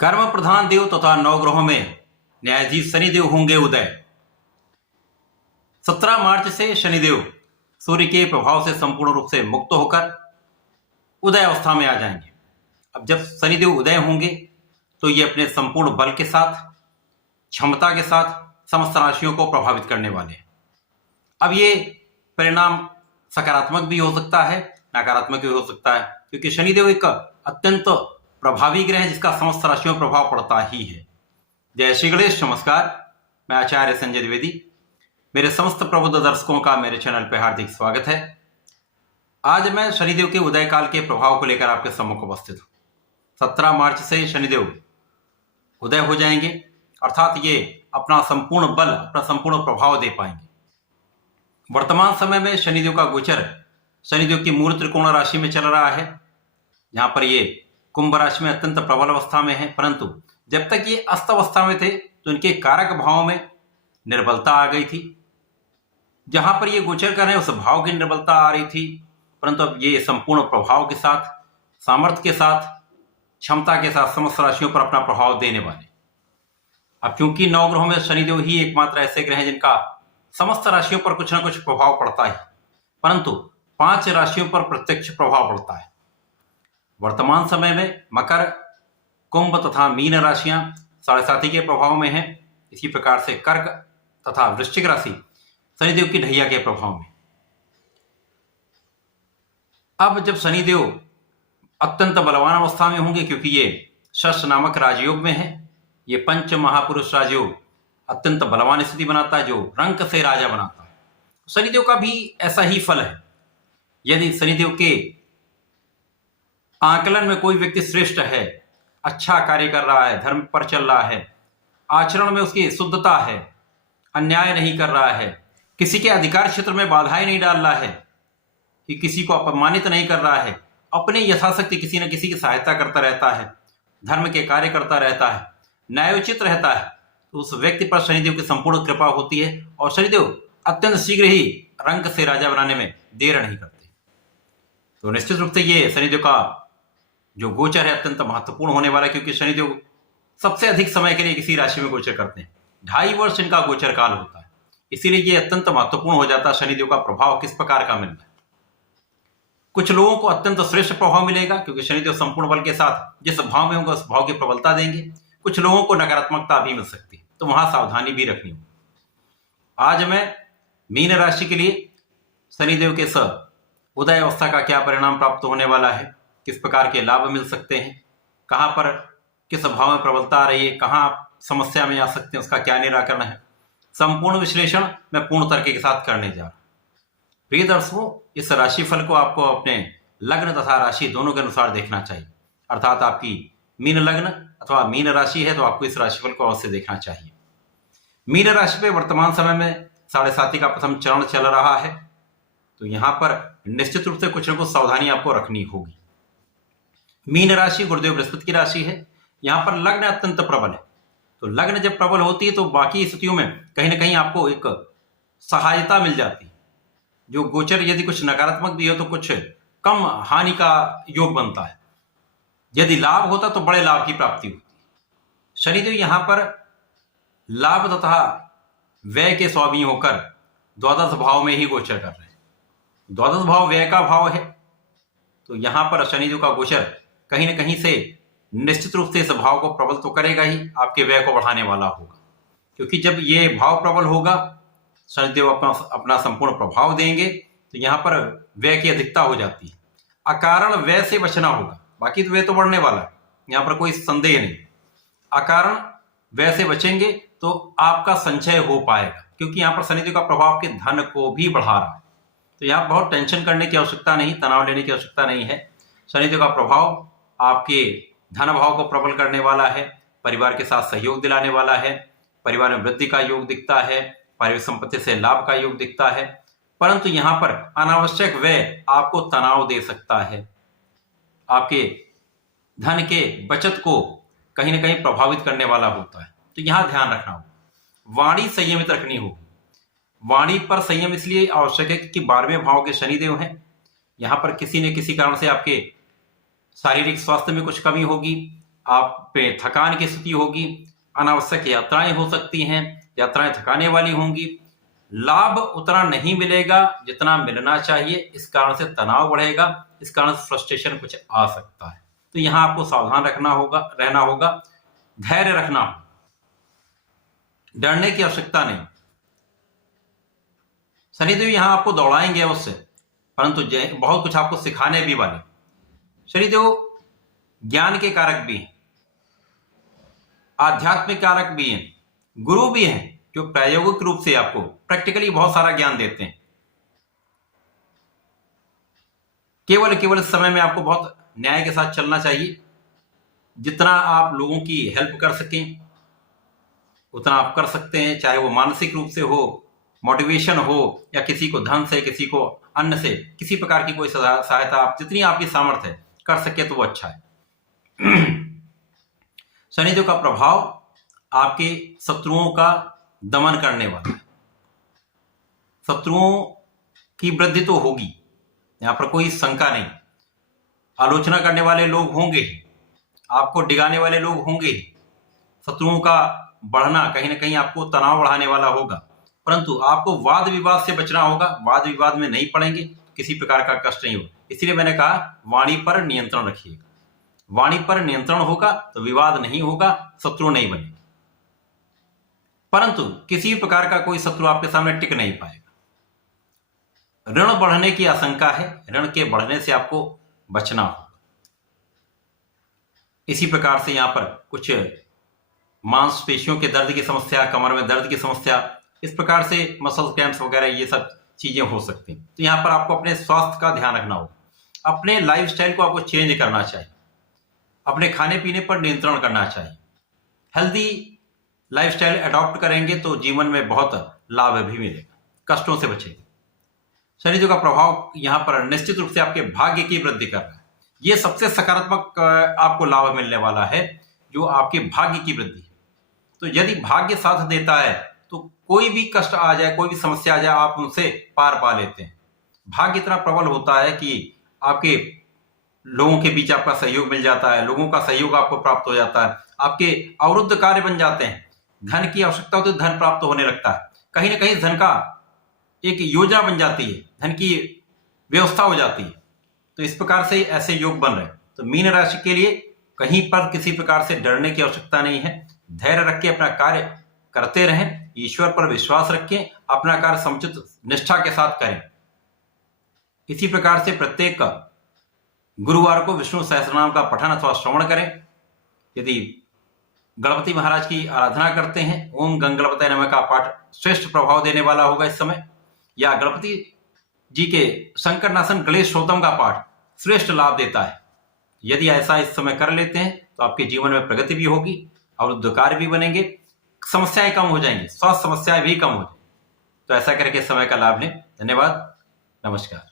कर्म प्रधान देव तथा नवग्रहों में न्यायाधीश शनिदेव होंगे उदय। 17 मार्च से शनिदेव सूर्य के प्रभाव से संपूर्ण रूप से मुक्त होकर उदय अवस्था में आ जाएंगे। अब जब शनिदेव उदय होंगे तो ये अपने संपूर्ण बल के साथ, क्षमता के साथ समस्त राशियों को प्रभावित करने वाले हैं। अब ये परिणाम सकारात्मक भी हो सकता है, नकारात्मक भी हो सकता है, क्योंकि शनिदेव एक अत्यंत प्रभावी ग्रह है जिसका समस्त राशियों पर प्रभाव पड़ता ही है। जय श्री गणेश, नमस्कार। मैं आचार्य संजय द्विवेदी। मेरे समस्त प्रबुद्ध दर्शकों का मेरे चैनल पर हार्दिक स्वागत है। आज मैं शनिदेव के उदय काल के प्रभाव को लेकर आपके सम्मुख उपस्थित हूं। 17 मार्च से शनिदेव उदय हो जाएंगे, अर्थात ये अपना संपूर्ण बल, अपना संपूर्ण प्रभाव दे पाएंगे। वर्तमान समय में शनिदेव का गोचर शनिदेव की मूल त्रिकोण राशि में चल रहा है, जहां पर ये कुंभ राशि में अत्यंत प्रबल अवस्था में है। परंतु जब तक ये अस्त अवस्था में थे तो इनके कारक भाव में निर्बलता आ गई थी। जहां पर ये गोचर कर रहे हैं उस भाव की निर्बलता आ रही थी, परंतु अब ये संपूर्ण प्रभाव के साथ, सामर्थ्य के साथ, क्षमता के साथ समस्त राशियों पर अपना प्रभाव देने वाले। अब क्योंकि नवग्रहों में शनिदेव ही एकमात्र ऐसे ग्रह हैं जिनका समस्त राशियों पर कुछ ना कुछ प्रभाव पड़ता है, परंतु 5 राशियों पर प्रत्यक्ष प्रभाव पड़ता है। वर्तमान समय में मकर, कुंभ तथा मीन राशियां 7.5 के प्रभाव में हैं। इसी प्रकार से कर्क तथा वृश्चिक राशि शनिदेव की ढैया के प्रभाव में। अब जब शनिदेव अत्यंत बलवान अवस्था में होंगे, क्योंकि ये शश नामक राजयोग में है, ये पंच महापुरुष राजयोग अत्यंत बलवान स्थिति बनाता है जो रंक से राजा बनाता है। शनिदेव का भी ऐसा ही फल है। यदि शनिदेव के आकलन में कोई व्यक्ति श्रेष्ठ है, अच्छा कार्य कर रहा है, धर्म पर चल रहा है, आचरण में उसकी शुद्धता है, अन्याय नहीं कर रहा है, किसी के अधिकार क्षेत्र में बाधाएं नहीं डाल रहा है, कि किसी को अपमानित नहीं कर रहा है, अपने यथाशक्ति किसी न किसी की सहायता करता रहता है, धर्म के कार्य करता रहता है, न्यायोचित रहता है, तो उस व्यक्ति पर शनिदेव की संपूर्ण कृपा होती है और शनिदेव अत्यंत शीघ्र ही रंक से राजा बनाने में देर नहीं करते। तो निश्चित रूप से ये शनिदेव का जो गोचर है अत्यंत महत्वपूर्ण होने वाला है, क्योंकि शनिदेव सबसे अधिक समय के लिए किसी राशि में गोचर करते हैं। 2.5 वर्ष इनका गोचर काल होता है, इसीलिए ये अत्यंत महत्वपूर्ण हो जाता है शनिदेव का प्रभाव किस प्रकार का मिल रहा है। कुछ लोगों को अत्यंत श्रेष्ठ प्रभाव मिलेगा, क्योंकि शनिदेव संपूर्ण बल के साथ जिस भाव में होंगे उस भाव की प्रबलता देंगे। कुछ लोगों को नकारात्मकता भी मिल सकती है, तो वहां सावधानी भी रखनी होगी। आज मैं मीन राशि के लिए शनिदेव के उदय अवस्था का क्या परिणाम प्राप्त होने वाला है, किस प्रकार के लाभ मिल सकते हैं, कहां पर किस भाव में प्रबलता आ रही है, कहां आप समस्या में आ सकते हैं, उसका क्या निराकरण है, संपूर्ण विश्लेषण मैं पूर्ण तर्क के साथ करने जा रहा हूं। प्रिय दर्शकों, इस राशिफल को आपको अपने लग्न तथा राशि दोनों के अनुसार देखना चाहिए। अर्थात आपकी मीन लग्न अथवा मीन राशि है तो आपको इस राशिफल को अवश्य देखना चाहिए। मीन राशि पे वर्तमान समय में 7.5 का प्रथम चरण चल रहा है, तो यहां पर निश्चित रूप से कुछ न कुछ सावधानी आपको रखनी होगी। मीन राशि गुरुदेव बृहस्पति की राशि है, यहां पर लग्न अत्यंत प्रबल है। तो लग्न जब प्रबल होती है तो बाकी स्थितियों में कहीं ना कहीं आपको एक सहायता मिल जाती है। जो गोचर यदि कुछ नकारात्मक भी हो तो कुछ कम हानि का योग बनता है। यदि लाभ होता तो बड़े लाभ की प्राप्ति होती है। शनिदेव यहां पर लाभ तथा व्यय के स्वामी होकर द्वादश भाव में ही गोचर कर रहे हैं। द्वादश भाव व्यय का भाव है, तो यहां पर शनिदेव का गोचर कहीं ना कहीं से निश्चित रूप से इस भाव को प्रबल तो करेगा ही, आपके व्यय को बढ़ाने वाला होगा। क्योंकि जब ये भाव प्रबल होगा, शनिदेव अपना संपूर्ण प्रभाव देंगे, तो यहां पर व्यय की अधिकता हो जाती है। अकारण व्यय से बचना होगा, बाकी तो व्यय तो बढ़ने वाला है, यहां पर कोई संदेह नहीं। अकारण व्यय से बचेंगे तो आपका संचय हो पाएगा, क्योंकि यहां पर शनिदेव का प्रभाव आपके धन को भी बढ़ा रहा है। तो यहां बहुत टेंशन करने की आवश्यकता नहीं, तनाव लेने की आवश्यकता नहीं है। शनिदेव का प्रभाव आपके धन भाव को प्रबल करने वाला है, परिवार के साथ सहयोग दिलाने वाला है, परिवार में वृद्धि का योग दिखता है, पारिवारिक संपत्ति से लाभ का योग दिखता है। परंतु यहां पर अनावश्यक व्यय आपको तनाव दे सकता है, आपके धन के बचत को कहीं ना कहीं प्रभावित करने वाला होता है। तो यहां ध्यान रखना होगा, वाणी संयमित रखनी होगी। वाणी पर संयम इसलिए आवश्यक है क्योंकि 12वें भाव के शनिदेव हैं। यहां पर किसी न किसी कारण से आपके शारीरिक स्वास्थ्य में कुछ कमी होगी, आप पे थकान की स्थिति होगी, अनावश्यक यात्राएं हो सकती हैं, यात्राएं थकाने वाली होंगी, लाभ उतना नहीं मिलेगा जितना मिलना चाहिए, इस कारण से तनाव बढ़ेगा, इस कारण से फ्रस्ट्रेशन कुछ आ सकता है। तो यहां आपको सावधान रहना होगा, धैर्य रखना होगा, डरने की आवश्यकता नहीं। शनिदेव यहां आपको दौड़ाएंगे उससे, परंतु बहुत कुछ आपको सिखाने भी वाले। शनिदेव ज्ञान के कारक भी हैं, आध्यात्मिक कारक भी हैं, गुरु भी हैं, जो प्रायोगिक रूप से आपको प्रैक्टिकली बहुत सारा ज्ञान देते हैं। केवल इस समय में आपको बहुत न्याय के साथ चलना चाहिए। जितना आप लोगों की हेल्प कर सकें उतना आप कर सकते हैं, चाहे वो मानसिक रूप से हो, मोटिवेशन हो, या किसी को धन से, किसी को अन्न से, किसी प्रकार की कोई सहायता आप जितनी आपकी सामर्थ्य है कर सके तो वो अच्छा है। शनिदेव का प्रभाव आपके शत्रुओं का दमन करने वाला है। शत्रुओं की वृद्धि तो होगी, यहां पर कोई शंका नहीं। आलोचना करने वाले लोग होंगे ही, आपको डिगाने वाले लोग होंगे ही, शत्रुओं का बढ़ना कहीं ना कहीं आपको तनाव बढ़ाने वाला होगा, परंतु आपको वाद विवाद से बचना होगा। वाद विवाद में नहीं पड़ेंगे, किसी प्रकार का कष्ट नहीं होगा। इसलिए मैंने कहा वाणी पर नियंत्रण रखिएगा। वाणी पर नियंत्रण होगा तो विवाद नहीं होगा, शत्रु नहीं बनेगा, परंतु किसी प्रकार का कोई शत्रु आपके सामने टिक नहीं पाएगा। ऋण बढ़ने की आशंका है, ऋण के बढ़ने से आपको बचना होगा। इसी प्रकार से यहां पर कुछ मांसपेशियों के दर्द की समस्या, कमर में दर्द की समस्या, इस प्रकार से मसल क्रैम्प्स वगैरह ये सब चीजें हो सकती हैं। तो यहाँ पर आपको अपने स्वास्थ्य का ध्यान रखना होगा, अपने लाइफस्टाइल को आपको चेंज करना चाहिए, अपने खाने पीने पर नियंत्रण करना चाहिए। हेल्दी लाइफस्टाइल अडॉप्ट करेंगे तो जीवन में बहुत लाभ भी मिलेगा, कष्टों से बचेंगे। शनिदेव का प्रभाव यहाँ पर निश्चित रूप से आपके भाग्य की वृद्धि कर रहा है। ये सबसे सकारात्मक आपको लाभ मिलने वाला है, जो आपके भाग्य की वृद्धि है। तो यदि भाग्य साथ देता है तो कोई भी कष्ट आ जाए, कोई भी समस्या आ जाए, आप उनसे पार पा लेते हैं। भाग्य इतना प्रबल होता है कि आपके लोगों के बीच आपका सहयोग मिल जाता है, लोगों का सहयोग आपको प्राप्त हो जाता है, आपके अवरुद्ध कार्य बन जाते हैं, धन की आवश्यकता होती है, धन प्राप्त होने लगता है, कहीं ना कहीं धन का एक योजना बन जाती है, धन की व्यवस्था हो जाती है। तो इस प्रकार से ऐसे योग बन रहे हैं। तो मीन राशि के लिए कहीं पर किसी प्रकार से डरने की आवश्यकता नहीं है। धैर्य रख के अपना कार्य करते रहें, ईश्वर पर विश्वास रखें, अपना कार्य समुचित निष्ठा के साथ करें। इसी प्रकार से प्रत्येक गुरुवार को विष्णु सहस्रनाम का पठन अथवा श्रवण करें। यदि गणपति महाराज की आराधना करते हैं, ओम गंगणपतये नमः का पाठ श्रेष्ठ प्रभाव देने वाला होगा इस समय, या गणपति जी के शंकरनाशन गणेश स्तोत्रम का पाठ श्रेष्ठ लाभ देता है। यदि ऐसा इस समय कर लेते हैं तो आपके जीवन में प्रगति भी होगी, अवरुद्ध कार्य भी बनेंगे, समस्याएं कम हो जाएंगी, स्वास्थ्य समस्याएं भी कम हो जाएंगी। तो ऐसा करके समय का लाभ लें। धन्यवाद, नमस्कार।